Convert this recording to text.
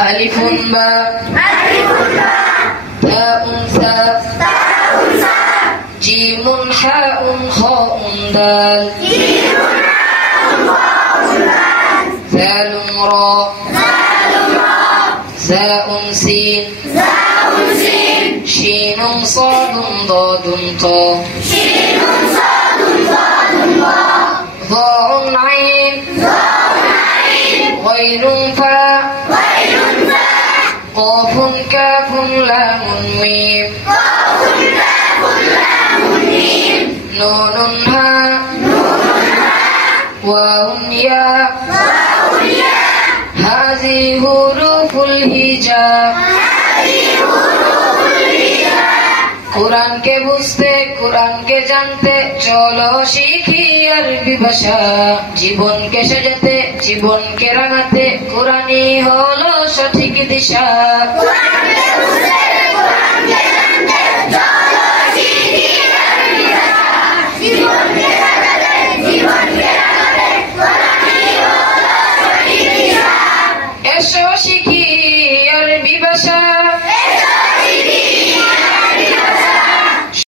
ألف باء تاء ثاء جيم حاء خاء دال ثال راء زاء سين شين صاد ضاد طاء ضاء عين غين فاء قاف كاف لام ميم نون هاء واو ياء هذه حروف الهجاء कुरान के बुझते कुरान के जानते चलो শিখি আরবি ভাষা জীবন কে সাজাতে জীবন কে রাঙাতে কুরআনই হলো সঠিক দিশা কুরআন কে বুঝতে কুরআন কে জানতে চলো শিখি আরবি ভাষা জীবন কে সাজাতে জীবন কে রাঙাতে কুরআনই হলো সঠিক দিশা এসো শিখি আরবি ভাষা